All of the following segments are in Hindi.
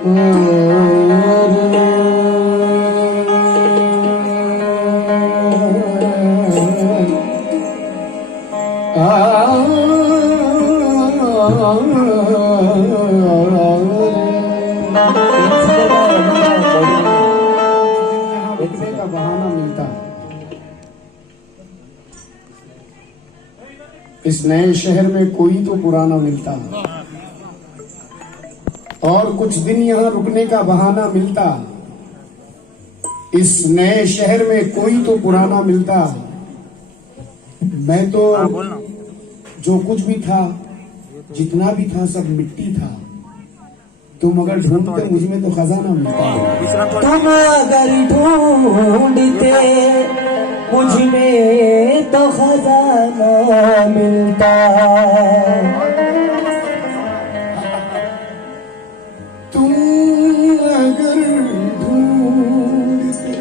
का बहाना मिलता है। इस नए शहर में कोई तो पुराना मिलता, और कुछ दिन यहाँ रुकने का बहाना मिलता। इस नए शहर में कोई तो पुराना मिलता। मैं तो जो कुछ भी था, जितना भी था, सब मिट्टी था। तुम अगर ढूंढते मुझ में तो खजाना मिलता। तुम अगर ढूंढते मुझ में तो खजाना मिलता। तुम अगर ढूंढते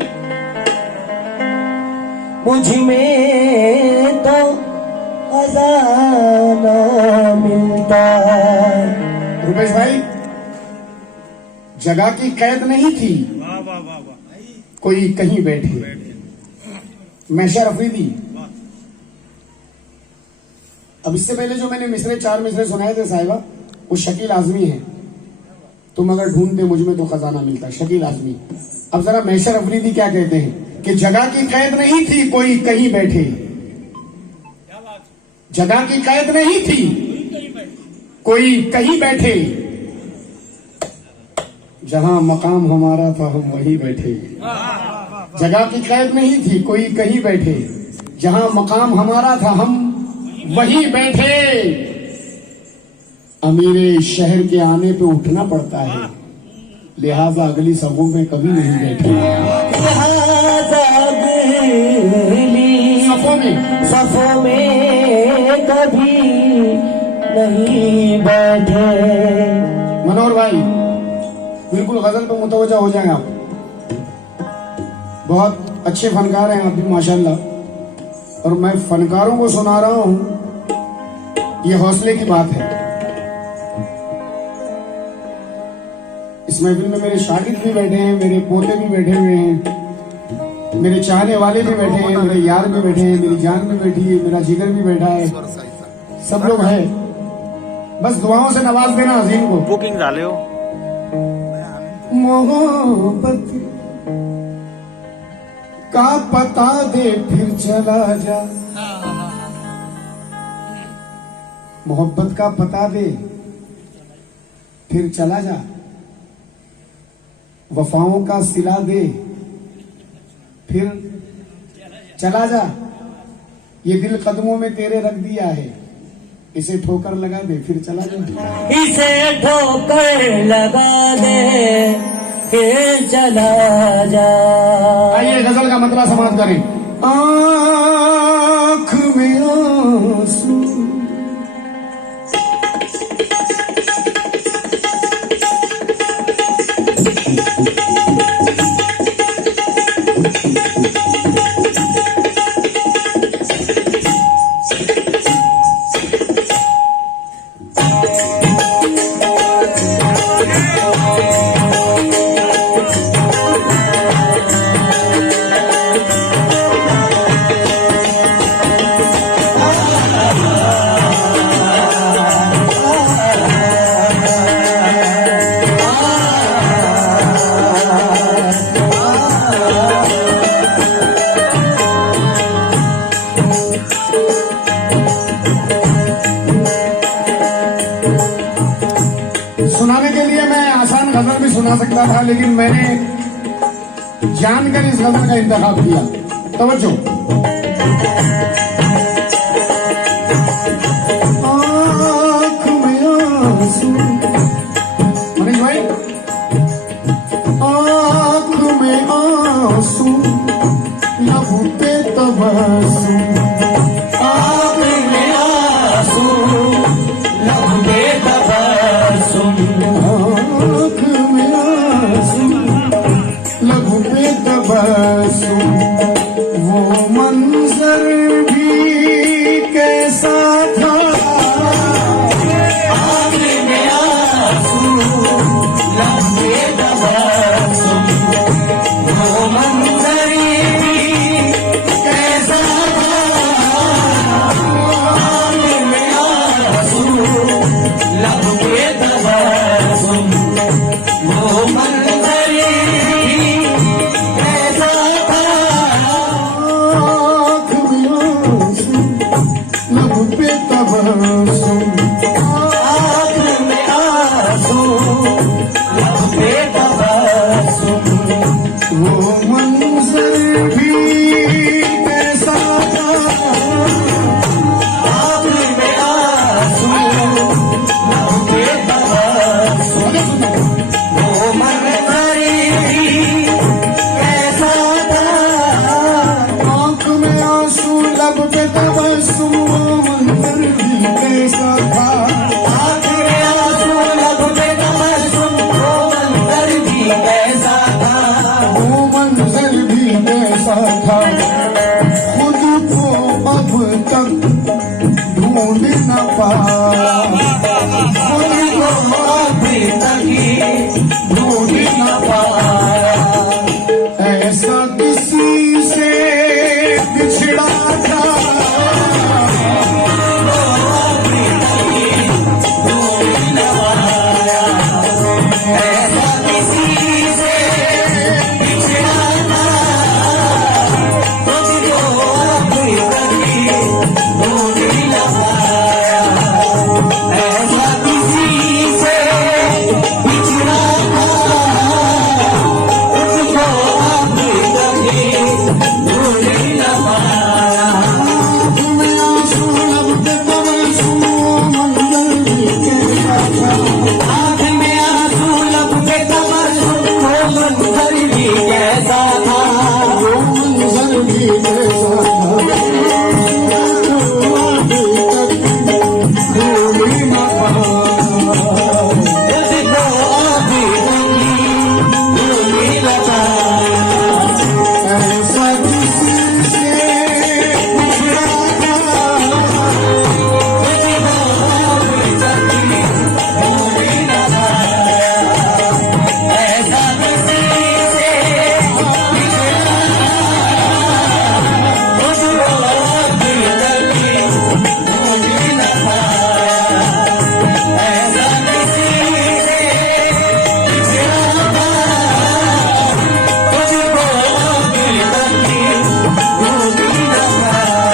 मुझ में तो खजाना मिलता। रुपेश भाई, जगह की कैद नहीं थी, कोई कहीं बैठे। मैशर अफरीदी। अब इससे पहले जो मैंने चार मिसरे सुनाए थे साहिबा, वो शकील आजमी है। तुम अगर ढूंढते मुझ में तो खजाना मिलता, शकील आजमी। अब जरा मैशर अफरीदी क्या कहते हैं कि जगह की कैद नहीं थी, कोई कहीं बैठे। जगह की कैद नहीं थी, कोई कहीं बैठे। जहां मकाम हमारा था हम वहीं बैठे। जगह की कैद नहीं थी, कोई कहीं बैठे। जहां मकाम हमारा था हम वहीं बैठे। अमीरे शहर के आने पे उठना पड़ता है, लिहाजा अगली सभों में कभी नहीं बैठे। सफों में कभी नहीं बैठे। मनोहर भाई, बिल्कुल गजल पे मुतवज्जा हो जाएं आप। बहुत अच्छे फनकार हैं आप भी माशाल्लाह, और मैं फनकारों को सुना रहा हूं, ये हौसले की बात है। इस महफिल में मेरे शागिर्द भी बैठे हैं, मेरे पोते भी बैठे हुए हैं, मेरे चाहने वाले भी बैठे हैं, मेरे यार भी बैठे हैं, मेरी जान भी बैठी है, मेरा जिगर भी बैठा है, सब लोग हैं। बस दुआओं से नवाज देना अजीम को। बुकिंग डाले हो मोहब्बत का पता दे फिर चला जा। मोहब्बत का पता दे फिर चला जा। वफाओं का सिला दे फिर चला जा। ये दिल कदमों में तेरे रख दिया है, इसे ठोकर लगा दे फिर चला जा। इसे ठोकर लगा दे फिर चला जा। आइए गजल का मतला समाप्त करें। आँख में आंसू सुनाने के लिए मैं आसान गजल भी सुना सकता था, लेकिन मैंने जानकर इस गजल का इंतखाब किया। तवज्जो। आँख में आंसू, मनीष भाई, आँख में आंसू लब पे तबस्सुम। आँख में आंसू लब पे तबस्सुम। आँख में आंसू लब पे तबस्सुम। वो मंजर भी कैसा था। आँख में लब पे तबस्सुम वो मंजर भी कैसा था, आंख में आंसू लब पे तबस्सुम वो मंजर भी कैसा था, आंख में आंसू लब पे तबस्सुम, वो मंजर भी कैसा था, आंख में आंसू लब पे तबस्सुम वो मंजर भी कैसा था, वो मंजर भी कैसा था। खुद को अब तक ढूंढ न पाया, खुद को अभी तक ही ढूंढ न पाया, ऐसा किसी से बिछड़ा था, अभी तक ही ढूंढ न पाया, ऐसा किसी से बिछड़ा था, तुझको अभी तक ही ढूंढ न पाया, ऐसा किसी से बिछड़ा था, तुझको अभी तक ही ढूंढ न पाया। तुम्हें आंसू लब पे तबस्सुम, वो मंजर भी कैसा था, आँख में आंसू लब पे तबस्सुम वो मंजर भी कैसा था, वो मंजर भी कैसा था। अभी तक ढूंढ न पाया, तुझको अभी तक ही ढूंढ न पाया, ऐसा किसी से बिछड़ा था, तुझको अभी तक ही ढूंढ न पाया, ऐसा किसी से बिछड़ा था, तुझको अभी तक ही ढूंढ न पाया, ऐसा किसी से बिछड़ा था, तुझको अभी तक ही ढूंढ न पाया। तुझको अभी तक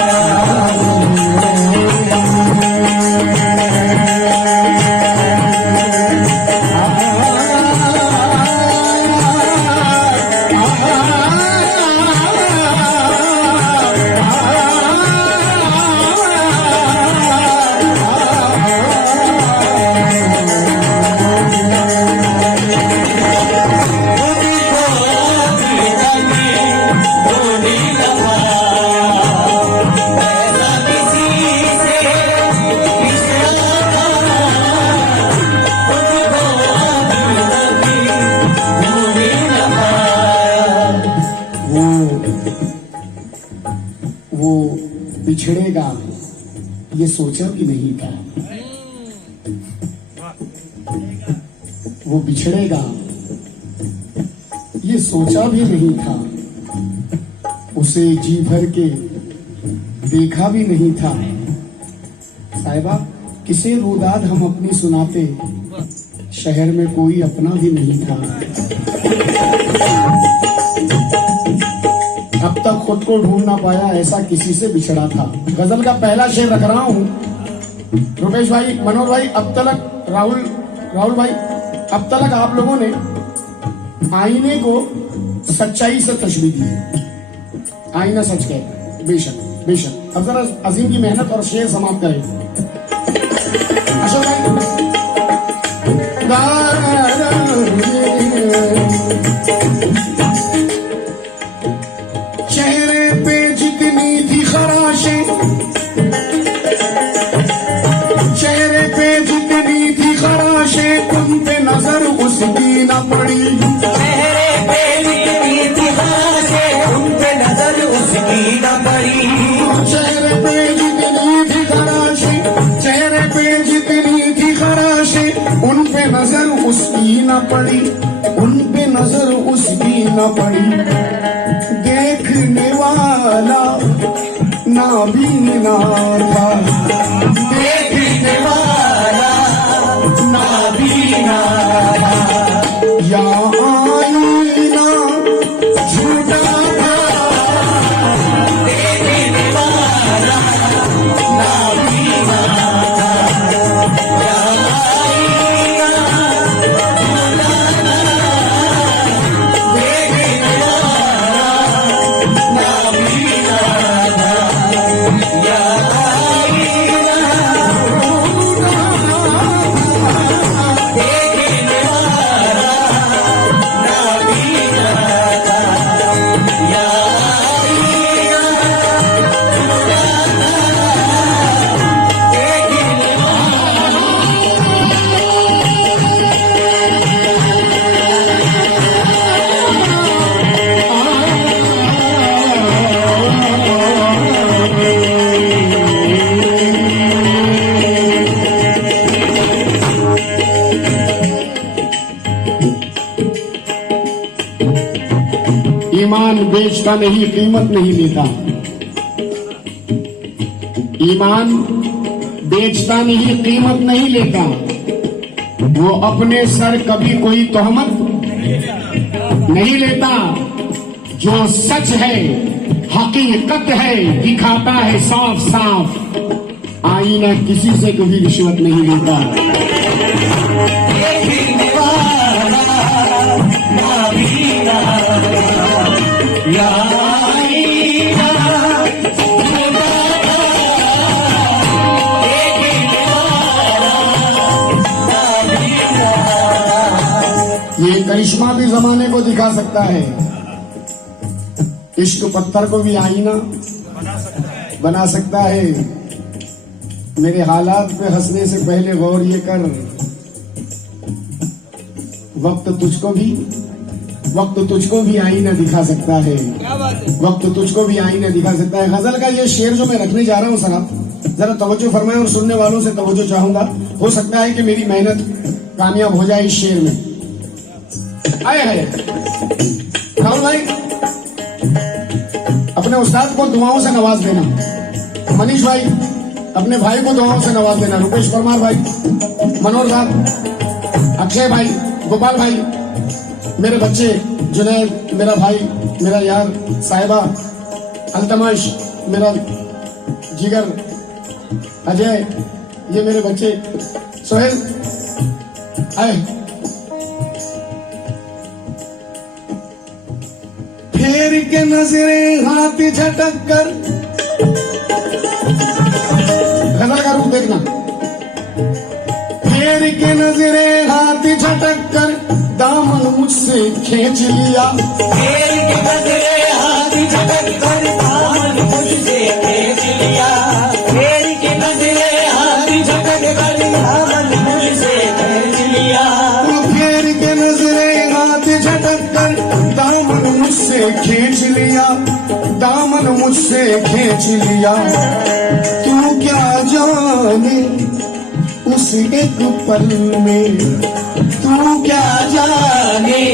ही ढूंढ न पाया, ऐसा किसी से बिछड़ा था, तुझको अभी तक ही ढूंढ न पाया। वो बिछड़ेगा ये सोचा भी नहीं था, वो बिछड़ेगा ये सोचा भी नहीं था, उसे जी भर के देखा भी नहीं था। साहिबा किसे रुदाद हम अपनी सुनाते, शहर में कोई अपना भी नहीं था। अब तक खुद को ढूंढ ना पाया, ऐसा किसी से बिछड़ा था। गजल का पहला शेर रख रहा हूं। रुपेश भाई, मनोहर भाई, अब तक राहुल भाई, अब तक आप लोगों ने आईने को सच्चाई से तशबीह दी है। आईना सच कहता है, बेशक बेशक। अब जरा अजीम की मेहनत और शेर समाप्त करें। अशोक भाई, चेहरे पे जितनी थी खराशें, चेहरे पे जितनी थी खराशें, उन पे नजर उसकी न पड़ी। चेहरे पे जितनी थी खराशें, उन पे नजर उसकी न पड़ी। चेहरे पे जितनी थी खराशें, चेहरे पे जितनी थी खराशें, उन पे नजर उसकी न पड़ी, उन पे नजर उसकी न पड़ी। देखने वाला नाबीना था, देखने वाला नाबीना था, या आईना झूठा था। देखने वाला नाबीना था, या आईना ईमान बेचता नहीं, कीमत नहीं लेता। ईमान बेचता नहीं, कीमत नहीं लेता। वो अपने सर कभी कोई तोहमत नहीं लेता। जो सच है, हकीकत है, दिखाता है साफ साफ। आईना किसी से कभी रिश्वत नहीं लेता। देखने वाला नाबीना या आईना, देखने वाला नाबीना। ये करिश्मा भी जमाने को दिखा सकता है। इश्क पत्थर को भी आईना बना सकता है। मेरे हालात पे हंसने से पहले गौर ये कर, वक्त तुझको भी आईना दिखा सकता है। वक्त तुझको भी आईना दिखा सकता है। गजल का ये शेर जो मैं रखने जा रहा हूँ साहब, जरा तवज्जो फरमाएं और सुनने वालों से तवज्जो चाहूंगा। हो सकता है कि मेरी मेहनत कामयाब हो जाए इस शेर में। आए राहुल भाई, अपने उस्ताद को दुआओं से नवाज देना। मनीष भाई, अपने भाई को दुआओं से नवाज देना। रुपेश परमार भाई, मनोहर साहब, अक्षय भाई, गोपाल भाई, मेरे बच्चे जुनैद, मेरा भाई, मेरा यार, साहिबा, अल्तमश, मेरा जिगर, अजय, ये मेरे बच्चे, सोहेल, आए। फेर के नजरे हाथ झटक कर, गजल का रूप देखना। फेर के नजरे हाथ झटक कर दामन मुझसे खींच लिया। फेर के नजरे हाथ झटक कर दामन मुझसे खींच लिया। फेर के नजरे हाथ झटक कर दामन मुझसे खींच लिया। फेर के नजरे हाथ झटक कर दामन मुझसे खींच लिया। दामन मुझसे खींच लिया। तू क्या जाने उस एक पल में, तू क्या जाने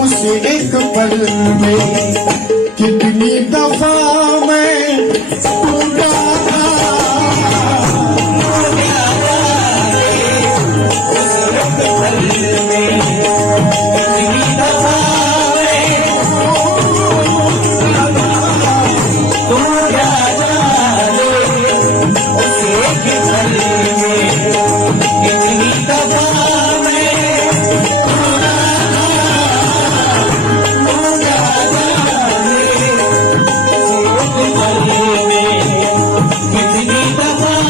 उस एक पल में कितनी दफा मैं टूटा था। तू क्या जाने उस एक पल में कितनी दफा मैं, तू क्या जाने उस एक पल में कितनी दफा मैं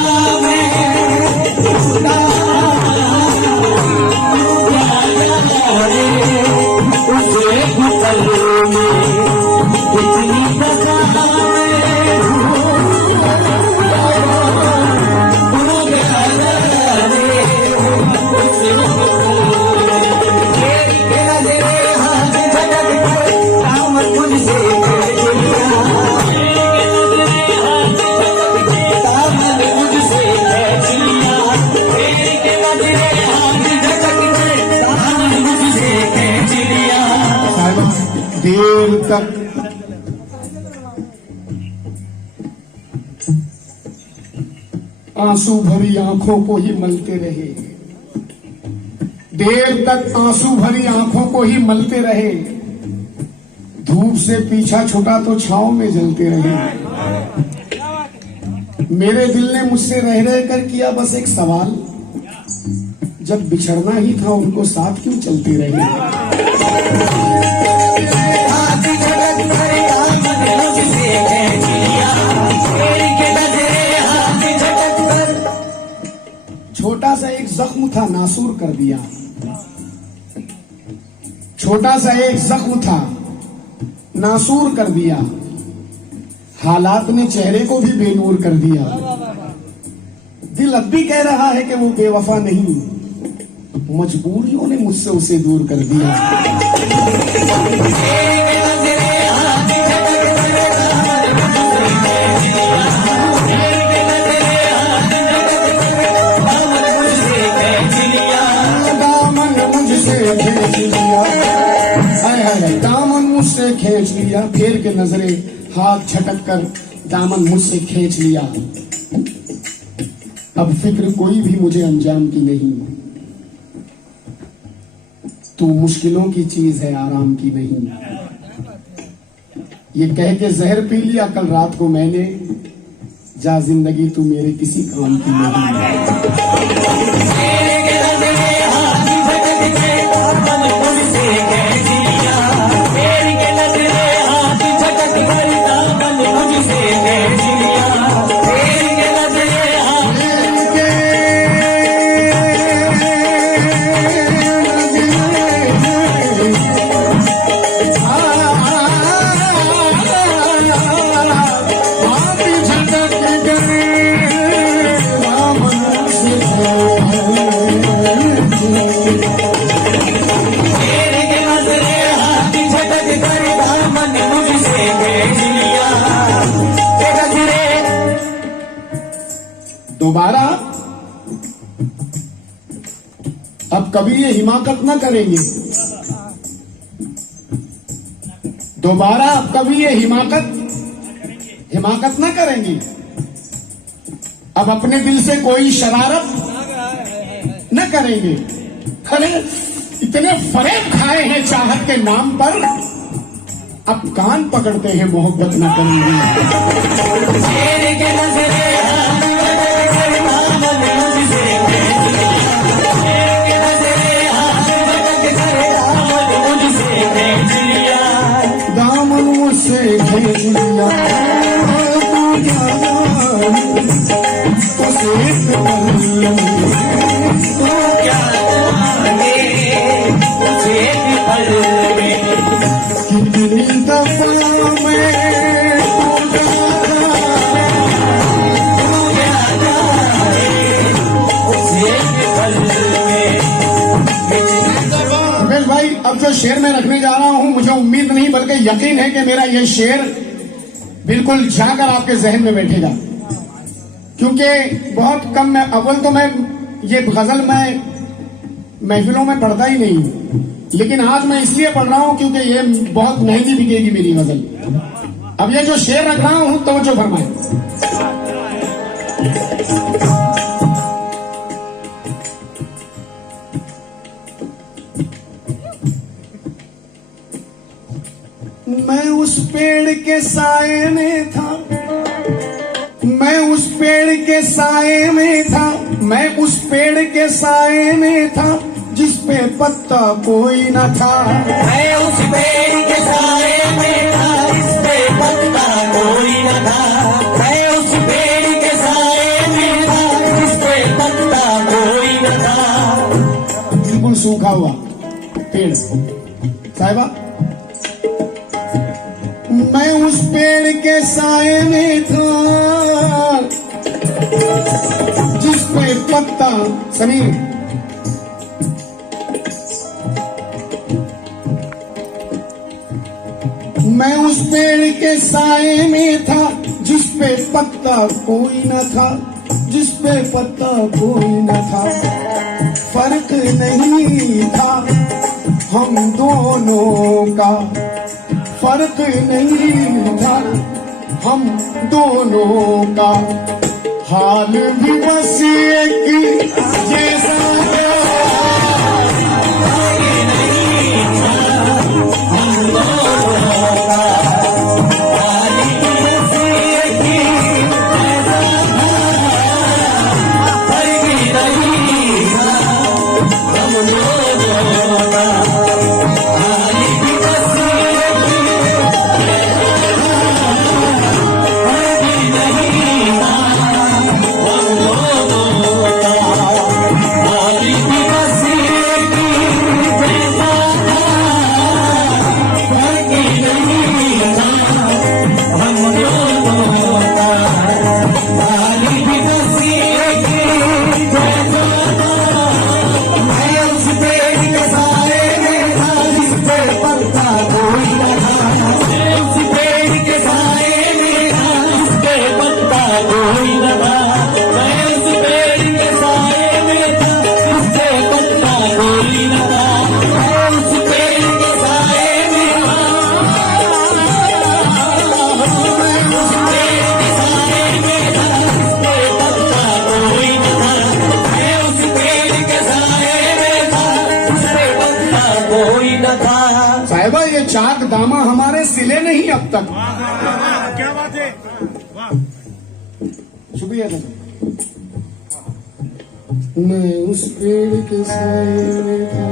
देर तक आंसू भरी आंखों को ही मलते रहे। देर तक आंसू भरी आंखों को ही मलते रहे। धूप से पीछा छुटा तो छांव में जलते रहे। मेरे दिल ने मुझसे रह रह कर किया बस एक सवाल, जब बिछड़ना ही था उनको साथ क्यों चलते रहे। छोटा सा एक जख्म था नासूर कर दिया। छोटा सा एक जख्म था नासूर कर दिया। हालात ने चेहरे को भी बेनूर कर दिया। दिल अब भी कह रहा है कि वो बेवफा नहीं, मजबूरियों ने मुझसे उसे दूर कर दिया। दामन मुझसे खींच लिया। हाय हाय, दामन मुझसे खींच लिया, फेर के नजरे हाथ झटक कर दामन मुझसे खींच लिया। अब फिक्र कोई भी मुझे अंजाम की नहीं, तू मुश्किलों की चीज है आराम की नहीं। ये कह के जहर पी लिया कल रात को मैंने, जा जिंदगी तू मेरे किसी काम की नहीं। दोबारा अब कभी ये हिमाकत ना करेंगे, दोबारा अब कभी ये हिमाकत ना करेंगे। अब अपने दिल से कोई शरारत न करेंगे। अरे इतने फरेब खाए हैं चाहत के नाम पर, अब कान पकड़ते हैं मोहब्बत न करेंगे। दामन मुझसे खींच लिया, कितनी दफा मैं भाई अब जो शेर मैं रखने जा रहा हूं, मुझे उम्मीद नहीं बल्कि यकीन है कि मेरा यह शेर बिल्कुल जाकर आपके जहन में बैठेगा, क्योंकि बहुत कम मैं अव्वल तो मैं ये गजल मैं महफिलों में पढ़ता ही नहीं हूं, लेकिन आज मैं इसलिए पढ़ रहा हूं क्योंकि ये बहुत महंगी बिकेगी मेरी गजल। अब ये जो शेर रख रहा हूं तवज्जो फरमाए। मैं उस पेड़ के साए में था, मैं उस पेड़ के साए में था, मैं उस पेड़ के साए में था जिस पे पत्ता कोई न था। मैं उस पेड़ के साए में था जिस पे पत्ता कोई न था। मैं उस पेड़ के साए में था जिस पे पत्ता कोई न था। बिल्कुल सूखा हुआ पेड़ साहिबा। मैं उस पेड़ के साए में था जिस पे पत्ता समीर मैं उस पेड़ के साए में था जिस पे पत्ता कोई न था, जिस पे पत्ता कोई न था। फर्क नहीं था हम दोनों का, फर्क नहीं था हम दोनों का, हाल भी बस एक जैसा चाक दामा हमारे सिले नहीं अब तक। क्या बात है, वाह। शुक्रिया सर। मैं उस पेड़ के साए में था,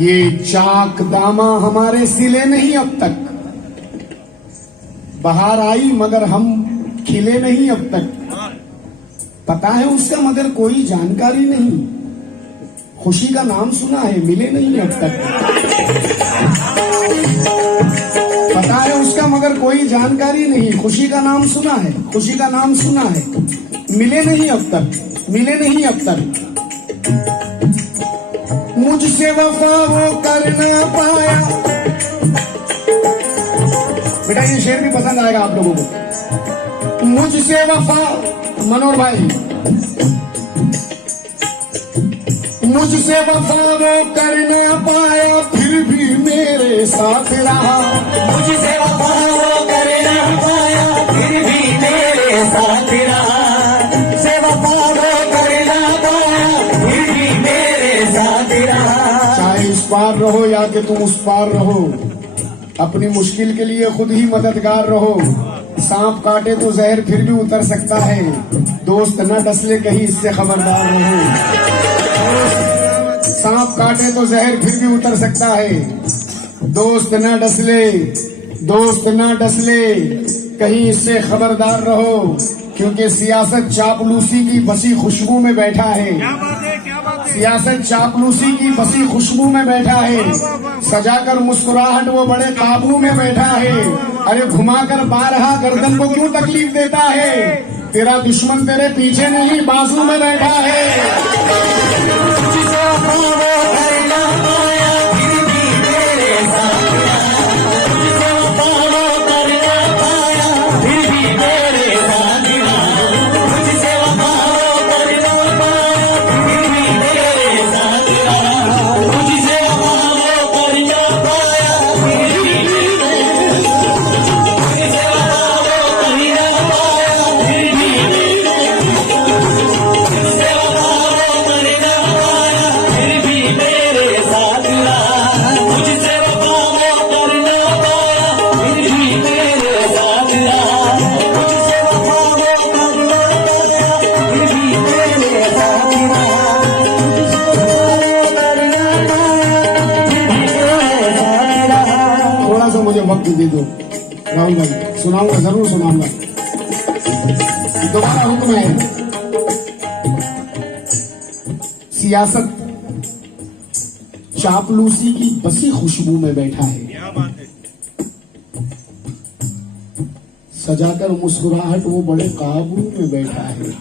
ये चाक दामा हमारे सिले नहीं अब तक। बाहर आई मगर हम खिले नहीं अब तक। पता है उसका मगर कोई जानकारी नहीं। खुशी का नाम सुना है मिले नहीं अब तक। पता है उसका मगर कोई जानकारी नहीं। खुशी का नाम सुना है, खुशी का नाम सुना है, मिले नहीं अब तक, मिले नहीं अब तक। मुझसे वफा वो कर न पाया। बेटा ये शेर भी पसंद आएगा आप लोगों को। मुझसे वफा, मनोहर भाई, मुझसे वफा वो कर न पाया फिर भी मेरे साथ रहा। मुझसे वफा वो कर न पाया फिर भी मेरे साथ रहा। से वफा वो कर न पाया फिर भी मेरे साथ रहा। चाहे इस पार रहो या कि तुम उस पार रहो, अपनी मुश्किल के लिए खुद ही मददगार रहो। सांप काटे तो जहर फिर भी उतर सकता है। दोस्त न डसले कहीं इससे खबरदार रहो। सांप काटे तो जहर फिर भी उतर सकता है। दोस्त न डसले, दोस्त न डसले कहीं इससे खबरदार रहो। क्योंकि सियासत चापलूसी की बसी खुशबू में बैठा है। क्या बात है, क्या बात है। सियासत चापलूसी की बसी खुशबू में बैठा है। सजाकर मुस्कुराहट वो बड़े काबू में बैठा है। अरे घुमाकर बारहा गर्दन को क्यों तकलीफ देता है। तेरा दुश्मन तेरे पीछे नहीं बाजू में बैठा है। मुझसे वफा वो कर न पाया फिर भी मेरे साथ रहा। मुझसे वफा वो कर न पाया फिर भी मेरे साथ रहा। मुझसे वफा वो कर न पाया फिर भी मेरे साथ रहा। मुझसे वफा वो कर न पाया फिर भी मुझसे वफा वो कर न पाया फिर भी मुझसे वफा वो कर न पाया फिर भी मेरे साथ रहा। मुझसे वफा वो कर न पाया फिर भी मेरे साथ रहा। मुझसे वफा वो कर न पाया फिर भी मेरे साथ रहा। मुझसे वफा वो कर न पाया फिर भी मेरे साथ रहा। थोड़ा सा मुझे वक्त दे दो राहुल भाई, सुनाऊंगा, जरूर सुनाऊंगा। दोबारा हुक्म है। सियासत चापलूसी की बसी खुशबू में बैठा है। क्या बात है। सजाकर मुस्कुराहट वो बड़े काबू में बैठा है।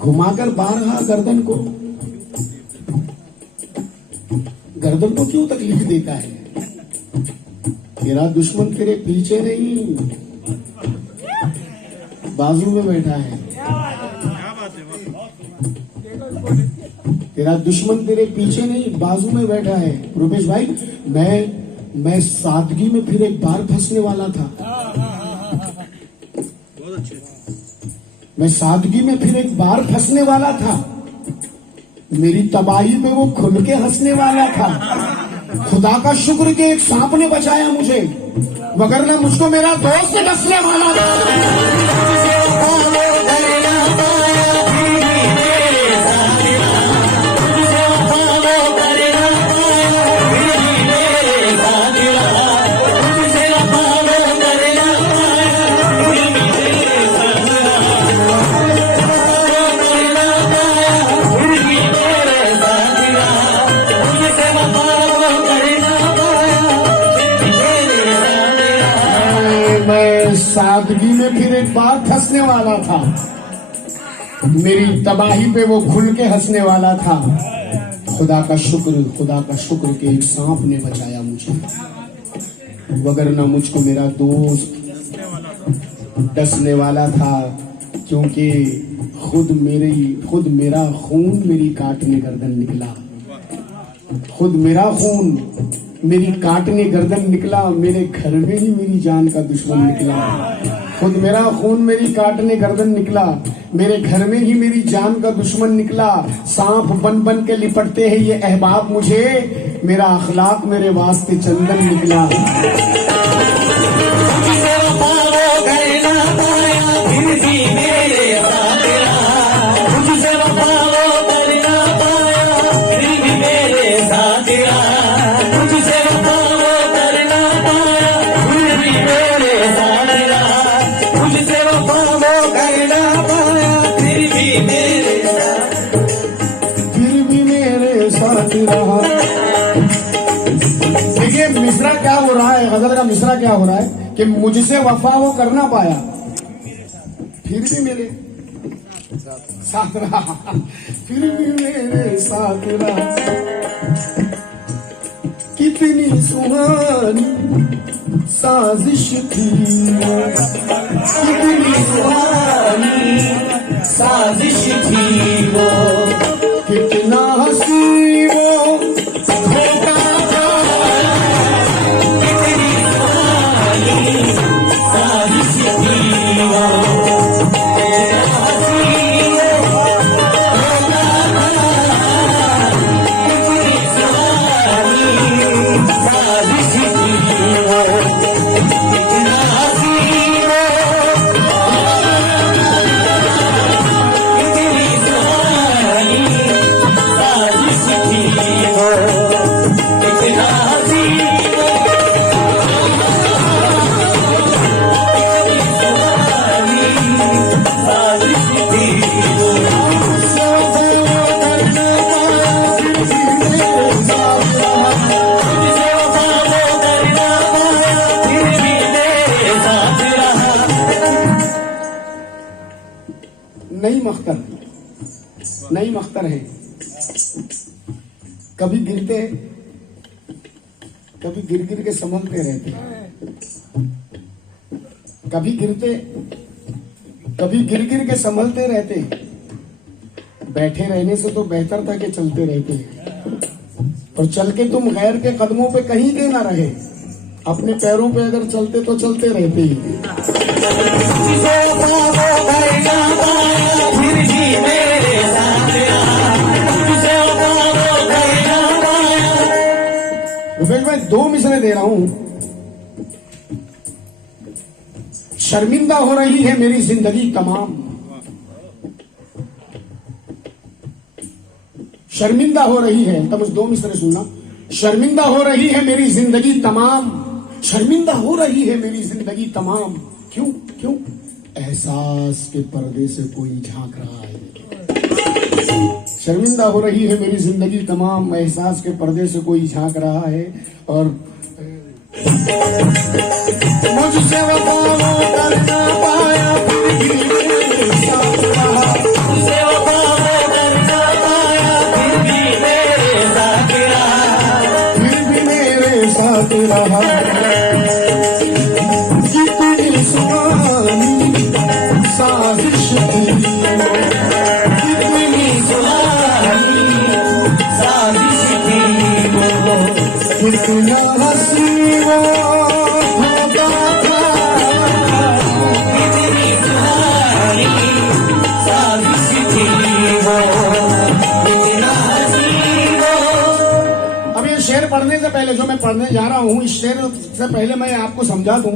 घुमाकर बारहा गर्दन को क्यों तकलीफ देता है। तेरा दुश्मन तेरे पीछे नहीं बाजू में बैठा है। क्या बात है, वाह। तेरा दुश्मन तेरे पीछे नहीं बाजू में बैठा है। रुपेश भाई, मैं सादगी में फिर एक बार फंसने वाला था। बहुत अच्छे। मैं सादगी में फिर एक बार फंसने वाला था। मेरी तबाही पे वो खुल के हंसने वाला था। खुदा का शुक्र कि एक सांप ने बचाया मुझे, मगर ना मुझको मेरा दोस्त डसने वाला था। मुझसे वफा वो कर न पाया फिर भी मेरे साथ रहा। मुझसे वफा वो कर न पाया फिर भी मेरे साथ रहा। मुझसे वफा वो कर न पाया फिर भी मेरे साथ रहा। मुझसे वफा वो कर न पाया फिर भी मेरे साथ रहा। मैं सादगी में फिर एक बार फंसने वाला था। मेरी तबाही पे वो खुल के हंसने वाला था। खुदा का शुक्र कि एक सांप ने बचाया मुझे, वगरना मुझको मेरा दोस्त डसने वाला था, क्योंकि खुद मेरा खून मेरी काटने गर्दन निकला। खुद मेरा खून मेरी काटने गर्दन निकला, मेरे घर में ही मेरी जान का दुश्मन निकला। खुद मेरा खून मेरी काटने गर्दन निकला, मेरे घर में ही मेरी जान का दुश्मन निकला। सांप बन बन के लिपटते हैं ये अहबाब मुझे, मेरा अखलाक मेरे वास्ते चंदन निकला। तुझसे वफा वो कर ना पाया, फिर भी मेरे साथ रहा। तुझसे वफा वो कर ना पाया, फिर भी मेरे साथ रहा। तुझसे वफा वो कर ना पाया, फिर भी मेरे साथ रहा। तुझसे वफा वो कर ना पाया, फिर भी मेरे साथ रहा। देखिए मिसरा क्या हो रहा है, गजल का मिसरा क्या हो रहा है कि मुझसे वफा वो कर ना पाया, फिर भी मेरे साथ रहा, फिर भी मेरे साथ रहा। कितनी सुहानी साजिश थी, कितनी सुहानी साजिश थी वो, कितना हंसी वो धोखा था। कितनी सुहानी साजिश थी वो, कितना हंसी वो धोखा था। कितनी सुहानी साजिश थी वो, कितना हंसी वो, कितनी सुहानी साजिश थी वो, कितना हंसी वो, कितनी सुहानी साजिश थी वो। तुझसे वफा वो कर ना पाया, फिर भी मेरे साथ रहा। नई मख्तर है। कभी गिर के संभलते रहते, कभी गिर के संभलते रहते। बैठे रहने से तो बेहतर था कि चलते रहते, और चल के तुम गैर के कदमों पे कहीं के ना रहे, अपने पैरों पे अगर चलते तो चलते रहते ही। तुझसे वफा वो कर ना पाया, फिर भी मेरे साथ रहा। तुझसे वफा वो कर ना पाया। रुपेश भाई 2 मिसरे दे रहा हूं। शर्मिंदा हो रही है मेरी जिंदगी तमाम, शर्मिंदा हो रही है, तब उस 2 मिसरे सुनना। शर्मिंदा हो रही है मेरी जिंदगी तमाम, शर्मिंदा हो रही है मेरी जिंदगी तमाम। क्यों क्यों? एहसास के पर्दे से कोई झांक रहा है। शर्मिंदा हो रही है मेरी जिंदगी तमाम, एहसास के पर्दे से कोई झांक रहा है। और मुझसे वफा वो कर ना पाया, फिर भी मेरे साथ रहा। तुझसे वफा वो कर ना पाया, फिर भी मेरे साथ रहा। फिर भी मेरे साथ रहा। कितनी सुहानी साजिश थी, कितनी सुहानी साजिश थी वो, कितना हंसी वो होता था। कितनी सुहानी साजिश थी वो, कितना हंसी वो। अब ये शेर पढ़ने से पहले जो मैं पढ़ने जा रहा हूँ, इस शेर से पहले मैं आपको समझा दूं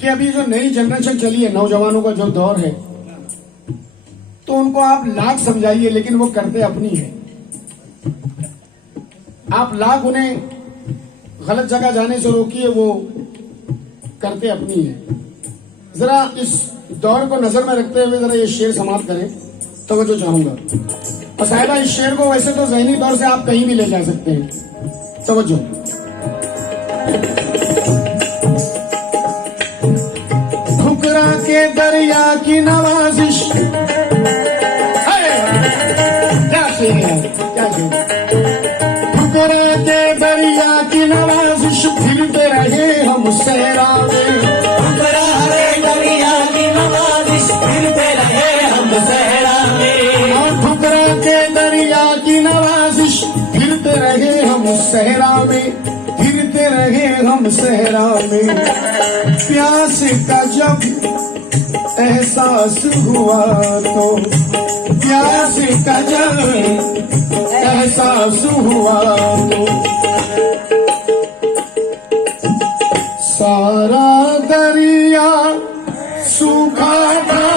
कि अभी जो नई जनरेशन चली है, नौजवानों का जो दौर है, तो उनको आप लाख समझाइए लेकिन वो करते अपनी है। आप लाख उन्हें गलत जगह जाने से रोकिए, वो करते अपनी है। जरा इस दौर को नजर में रखते हुए जरा ये शेर समाप्त करें, तो जो चाहूंगा। और साहिबा इस शेर को वैसे तो ज़हनी तौर से आप कहीं भी ले जा सकते हैं, तवज्जो। ठुकरा के दरिया की नवाजिश, क्या शेर है, क्या शेर। ठुकरा के दरिया की नवाजिश, फिरते रहे हम सहरा में। ठुकरा रे दरिया सहरा में, फिरते रहे हम सहरा में। प्यास का जब एहसास हुआ तो, प्यास का जब एहसास हुआ तो, सारा दरिया सूखा था।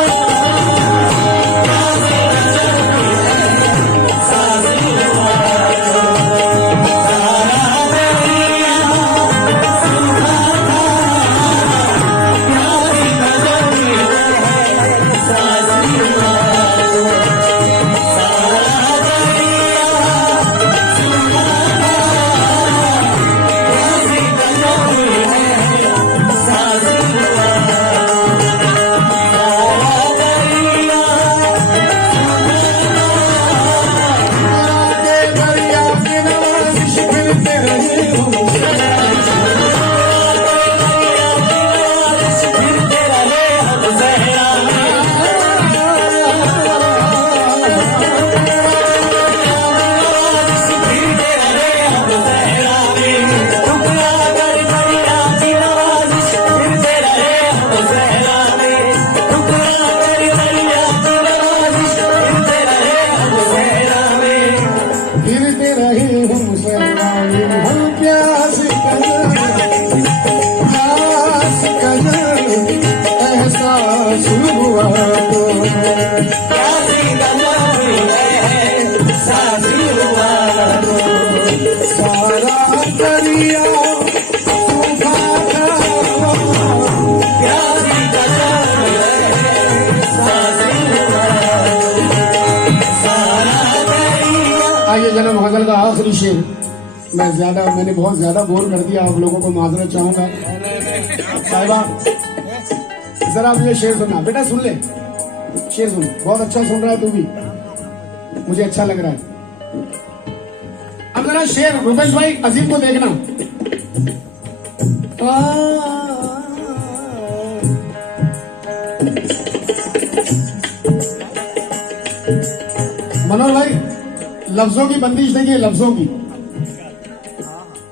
आइए जनाब गजल का आखिरी शेर। मैंने बहुत ज्यादा बोर कर दिया आप लोगों को, माजरत चाहूंगा। साहिबा जरा आप ये शेर सुनना, बेटा सुन ले, शेर सुन, बहुत अच्छा सुन रहा है तू भी, मुझे अच्छा लग रहा है। अब जरा शेर रुपेश भाई अजीम को देखना। मनोहर भाई लफ्जों की बंदिश देखिए, लफ्जों की।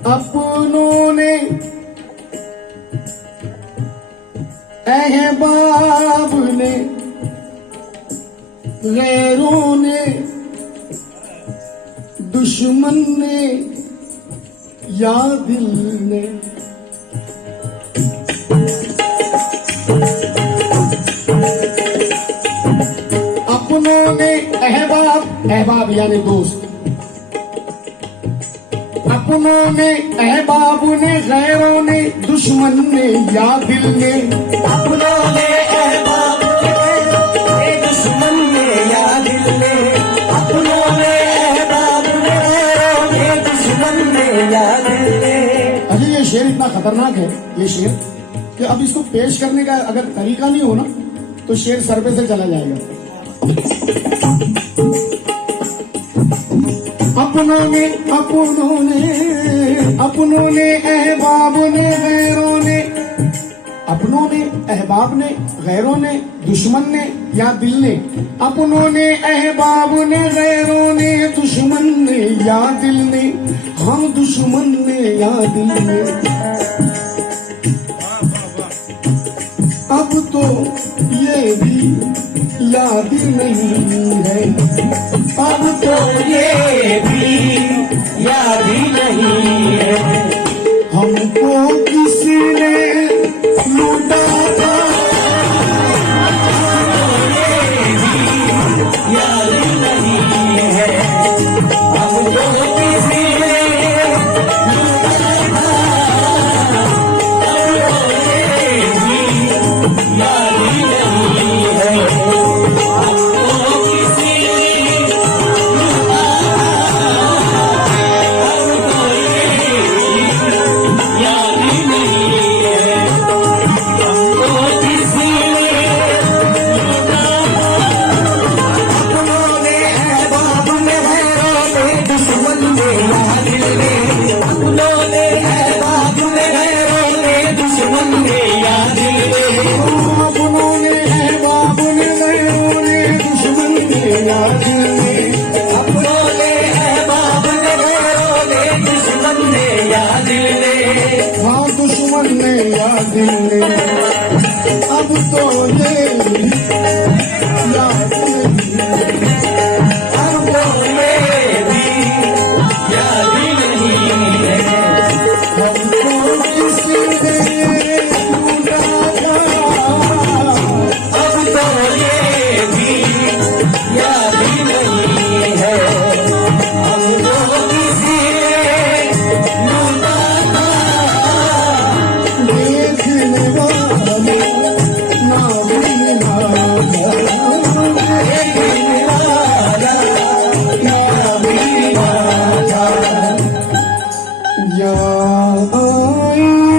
अपनों ने अहबाब ने, गैरों ने, दुश्मन ने या दिल ने, अपनों ने अहबाब यानी दोस्त, अपनों ने अहबाब ने, गैरों ने, दुश्मन ने या दिल ने, अपनों ने अहबाब ने, दुश्मन ने या दिल ने, अपनों ने अहबाब ने, गैरों ने, दुश्मन ने या दिल ने। अरे ये शेर इतना खतरनाक है ये शेर कि अब इसको पेश करने का अगर तरीका नहीं हो ना तो शेर सर पे से चला जाएगा। अपनों ने अहबाब ने, गैरों ने, अपनों ने अहबाब ने, गैरों ने, दुश्मन ने या दिल ने, अपनों ने अहबाब ने, गैरों ने, दुश्मन ने या दिल ने, हम दुश्मन ने या दिल ने। अब तो ये भी याद नहीं है, अब तो ये भी याद नहीं है, हमको किसी ने लूटा था, याद नहीं है, अब तो किसी ने याद नहीं है, हमको किसी अपनों ने अहबाब ने, गैरों ने, दुश्मन ने दिल ने अब तो ये याद नहीं, अब तो ये भी याद नहीं है, हमको किसी ने ढूंढा था, अब तो ये भी याद नहीं है, हमको किसी ने ढूंढा था, देखने वाले ना मिला देखने वाला ना मिला था। याद आई